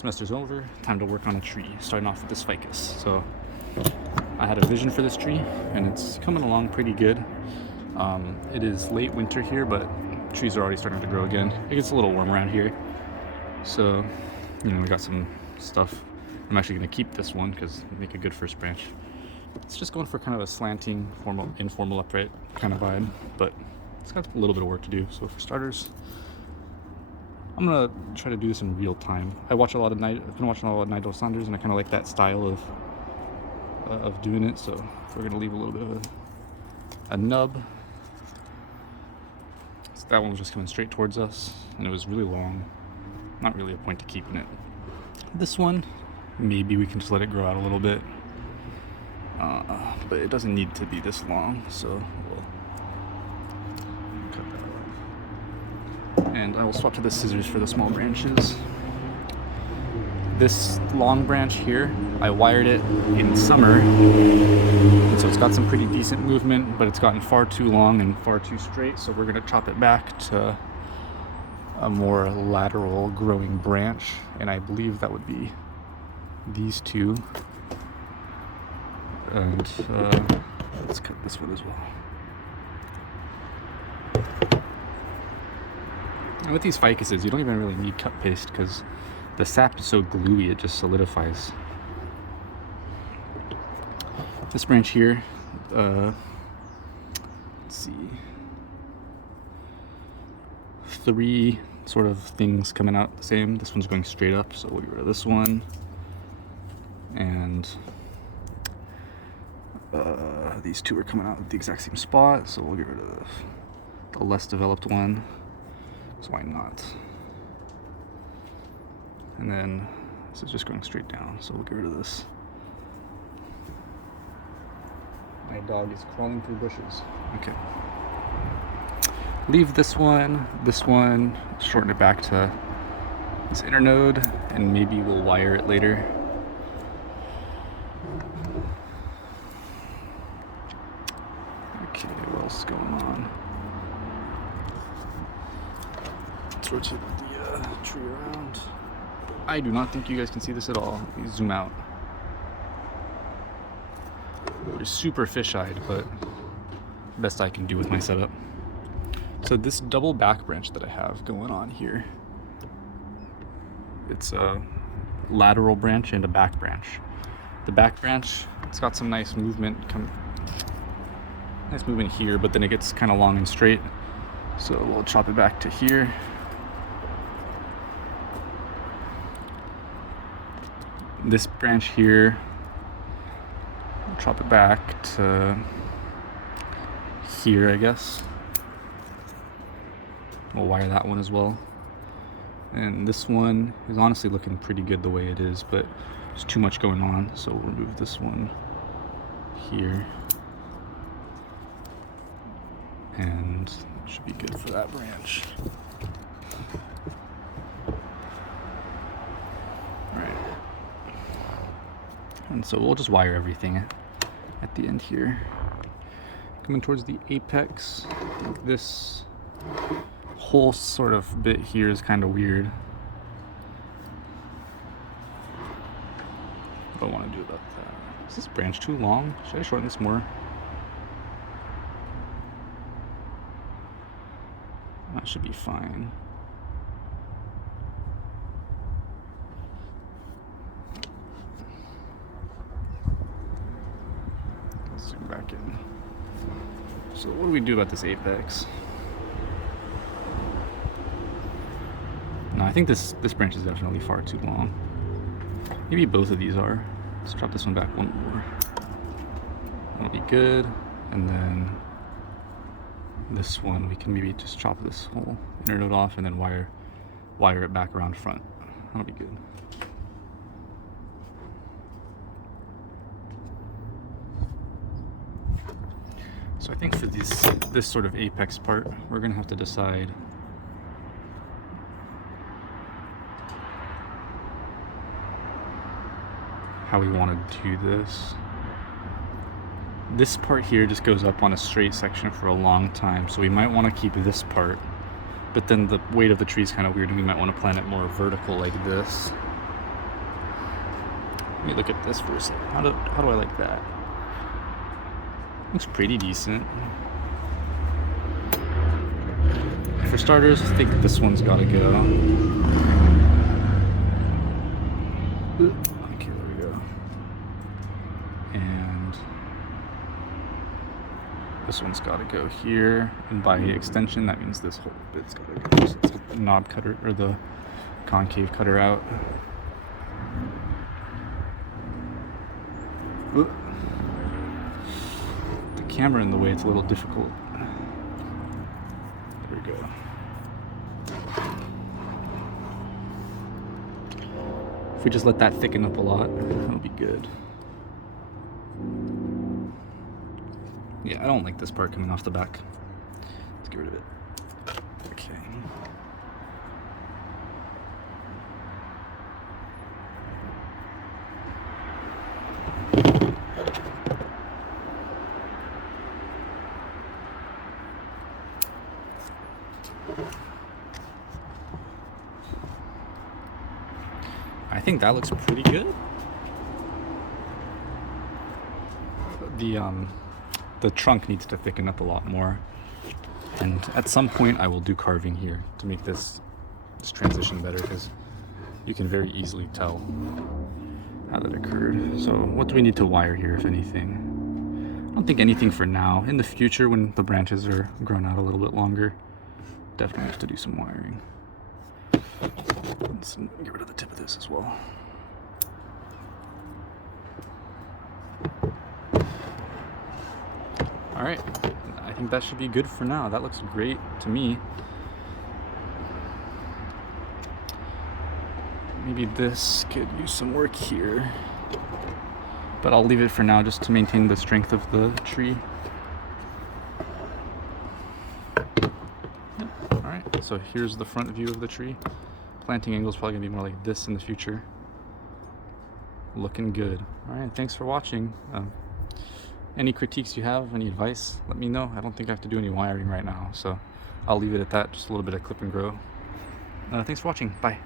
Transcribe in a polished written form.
Semester's over, time to work on a tree, starting off with this ficus. So I had a vision for this tree, and it's coming along pretty good. It is late winter here, but trees are already starting to grow again. It gets a little warm around here. So, we got some stuff. I'm actually going to keep this one because it'll make a good first branch. It's just going for kind of a slanting, informal upright kind of vibe, but it's got a little bit of work to do. So for starters, I'm gonna try to do this in real time. I've been watching a lot of Nigel Saunders, and I kind of like that style of doing it. So we're gonna leave a little bit of a nub. So that one was just coming straight towards us, and it was really long. Not really a point to keeping it. This one, maybe we can just let it grow out a little bit, but it doesn't need to be this long. So we'll cut that off. And I will swap to the scissors for the small branches. This long branch here, I wired it in summer, and so it's got some pretty decent movement, but it's gotten far too long and far too straight, so we're gonna chop it back to a more lateral growing branch, and I believe that would be these two. And let's cut this one as well. And with these ficuses, you don't even really need cut paste because the sap is so gluey, it just solidifies. This branch here, let's see, 3 sort of things coming out the same. This one's going straight up, so we'll get rid of this one. And these 2 are coming out at the exact same spot, so we'll get rid of the less developed one. So why not? And then this is just going straight down, so we'll get rid of this. My dog is crawling through bushes. Okay. Leave this one, shorten it back to this inner node, and maybe we'll wire it later. Okay, what else is going on? Let's rotate the tree around. I do not think you guys can see this at all. Let me zoom out. It's super fish-eyed, but best I can do with my setup. So this double back branch that I have going on here, it's a lateral branch and a back branch. The back branch, it's got some nice movement, here, but then it gets kind of long and straight. So we'll chop it back to here. This branch here, we'll chop it back to here, I guess. We'll wire that one as well. And this one is honestly looking pretty good the way it is, but there's too much going on, so we'll remove this one here. And it should be good for that branch. Alright. And so we'll just wire everything at the end here. Coming towards the apex, this whole sort of bit here is kind of weird. What do I want to do about that? Is this branch too long? Should I shorten this more? That should be fine. Let's zoom back in. So what do we do about this apex? No, I think this branch is definitely far too long. Maybe both of these are. Let's drop this one back one more. That'll be good. And then this one, we can maybe just chop this whole inner node off and then wire it back around front. That'll be good. So I think for this sort of apex part, we're gonna have to decide how we want to do this. This part here just goes up on a straight section for a long time, so we might want to keep this part, but then the weight of the tree is kind of weird and we might want to plant it more vertical like this. Let me look at this for a second. How do I like that? Looks pretty decent. For starters, I think this one's gotta go. Okay, there we go. And this one's gotta go here. And by extension, that means this whole bit's gotta go. So let's get the knob cutter, or the concave cutter out. The camera in the way, it's a little difficult. There we go. If we just let that thicken up a lot, that'll be good. Yeah, I don't like this part coming off the back. Let's get rid of it. Okay. I think that looks pretty good. The trunk needs to thicken up a lot more, and at some point I will do carving here to make this transition better, because you can very easily tell how that occurred. So what do we need to wire here, if anything? I don't think anything for now. In the future, when the branches are grown out a little bit longer, definitely have to do some wiring. Let's get rid of the tip of this as well. All right, I think that should be good for now. That looks great to me. Maybe this could use some work here, but I'll leave it for now just to maintain the strength of the tree. Yep. All right, so here's the front view of the tree. Planting angle is probably gonna be more like this in the future. Looking good. All right, thanks for watching. Any critiques you have, any advice, let me know. I don't think I have to do any wiring right now, so I'll leave it at that. Just a little bit of clip and grow. Thanks for watching. Bye.